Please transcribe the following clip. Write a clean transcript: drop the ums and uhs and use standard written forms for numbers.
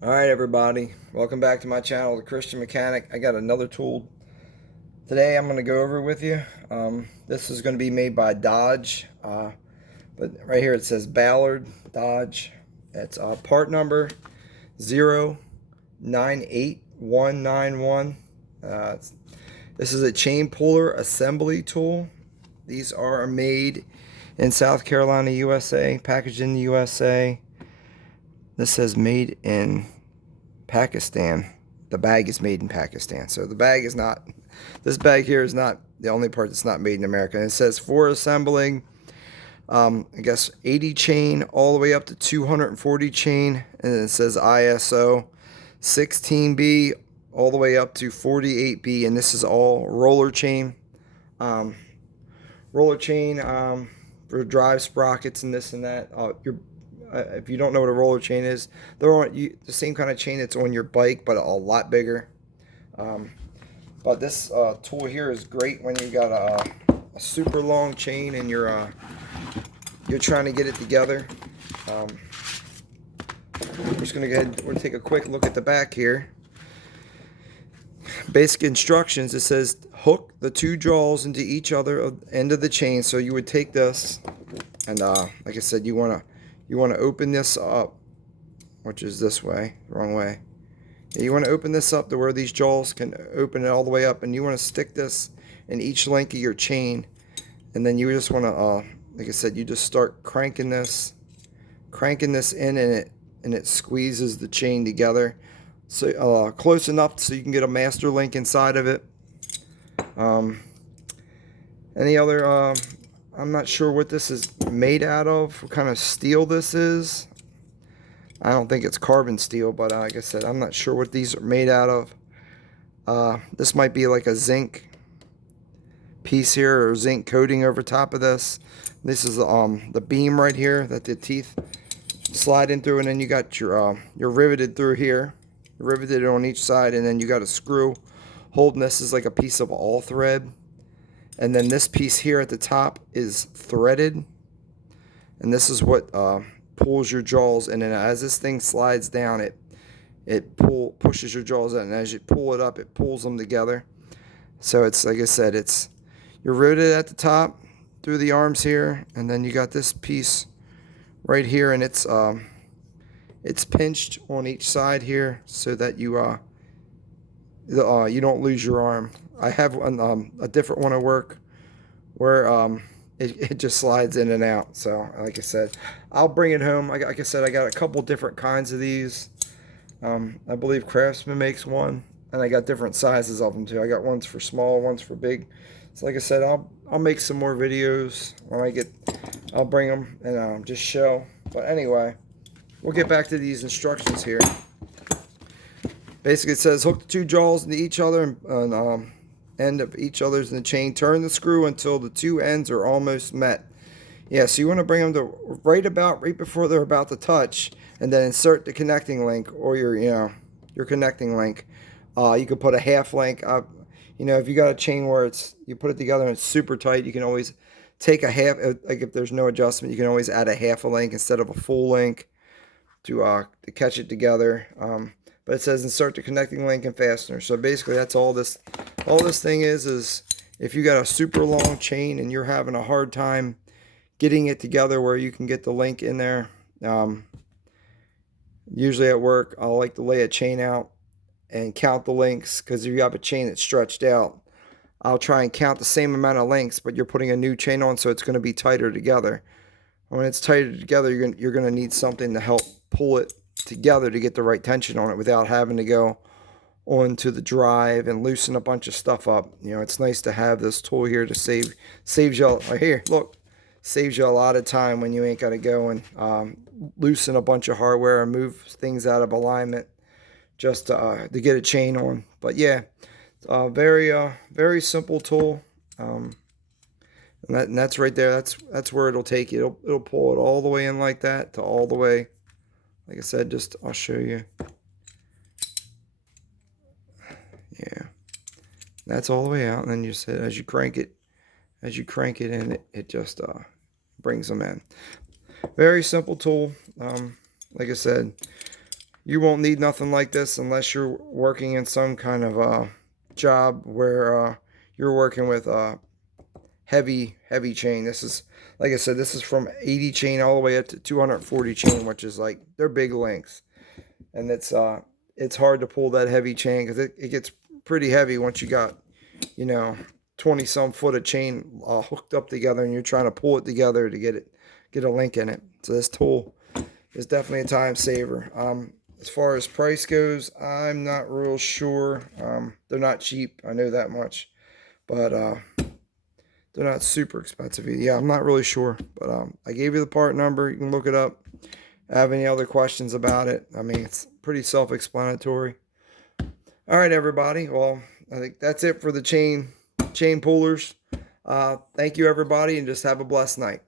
Alright everybody, welcome back to my channel, The Christian Mechanic. I got another tool today I'm going to go over with you. This is going to be made by Dodge, but right here it says Ballard Dodge. It's part number 098191. This is a chain puller assembly tool. These are made in South Carolina, USA, packaged in the USA. This says made in Pakistan. The bag is made in Pakistan. So the bag is not, this bag here is not the only part that's not made in America. And it says for assembling, I guess 80 chain all the way up to 240 chain. And then it says ISO 16B all the way up to 48B. And this is all roller chain. Roller chain for drive sprockets and this and that. If you don't know what a roller chain is, they're on the same kind of chain that's on your bike, but a lot bigger. But this tool here is great when you got a super long chain and you're trying to get it together. We're just gonna go ahead. We're gonna take a quick look at the back here. Basic instructions. It says hook the two jaws into each other end of the chain. So you would take this, and like I said, you want to open this up, which is this way, wrong way. Yeah, you want to open this up to where these jaws can open it all the way up, and you want to stick this in each link of your chain, and then you just want to, like I said, you just start cranking this in, and it squeezes the chain together, so close enough so you can get a master link inside of it. Any other? I'm not sure what this is made out of, what kind of steel this is. I don't think it's carbon steel, but like I said, I'm not sure what these are made out of. This might be like a zinc piece here, or zinc coating over top of this. This is the beam right here that the teeth slide in through, and then you got your you're riveted through here, riveted on each side, and then you got a screw holding this is like a piece of all thread. And then this piece here at the top is threaded, and this is what pulls your jaws. And then as this thing slides down, it pushes your jaws in, and as you pull it up, it pulls them together. So it's like I said, you're riveted at the top through the arms here, and then you got this piece right here, and it's pinched on each side here so that you don't lose your arm. I have a different one at work where it just slides in and out. So like I said, I'll bring it home. Like I said, I got a couple different kinds of these. I believe Craftsman makes one, and I got different sizes of them too. I got ones for small, ones for big. So like I said, I'll make some more videos when I'll bring them and just show. But anyway, we'll get back to these instructions here. Basically, it says hook the two jaws into each other and end of each other's in the chain. Turn the screw until the two ends are almost met. Yeah, so you want to bring them to right before they're about to touch, and then insert the connecting link, or your connecting link. You could put a half link up. If you got a chain where you put it together and it's super tight, you can always take a half. Like if there's no adjustment, you can always add a half a link instead of a full link to catch it together. But it says insert the connecting link and fastener. So basically that's all this thing is if you got a super long chain and you're having a hard time getting it together where you can get the link in there. Usually at work, I like to lay a chain out and count the links, because if you have a chain that's stretched out, I'll try and count the same amount of links, but you're putting a new chain on, so it's going to be tighter together. When it's tighter together, you're going to need something to help pull it together to get the right tension on it without having to go onto the drive and loosen a bunch of stuff up. It's nice to have this tool here to saves you saves you a lot of time when you ain't got to go and loosen a bunch of hardware and move things out of alignment just to get a chain on. But yeah, very simple tool. And that's right there. That's where it'll take you. It'll pull it all the way in like that to all the way. Like I said, I'll show you. Yeah, that's all the way out, and then you said as you crank it in, it just brings them in. Very simple tool. Like I said, You won't need nothing like this unless you're working in some kind of job where you're working with heavy chain. This is, like I said, this is from 80 chain all the way up to 240 chain, which is like, they're big lengths. And it's hard to pull that heavy chain because it gets pretty heavy once you got, 20 some foot of chain hooked up together, and you're trying to pull it together to get a link in it. So this tool is definitely a time saver. As far as price goes, I'm not real sure. They're not cheap, I know that much, but they're not super expensive either. Yeah, I'm not really sure, but I gave you the part number. You can look it up. Have any other questions about it? I mean, it's pretty self-explanatory. All right, everybody. Well, I think that's it for the chain pullers. Thank you, everybody, and just have a blessed night.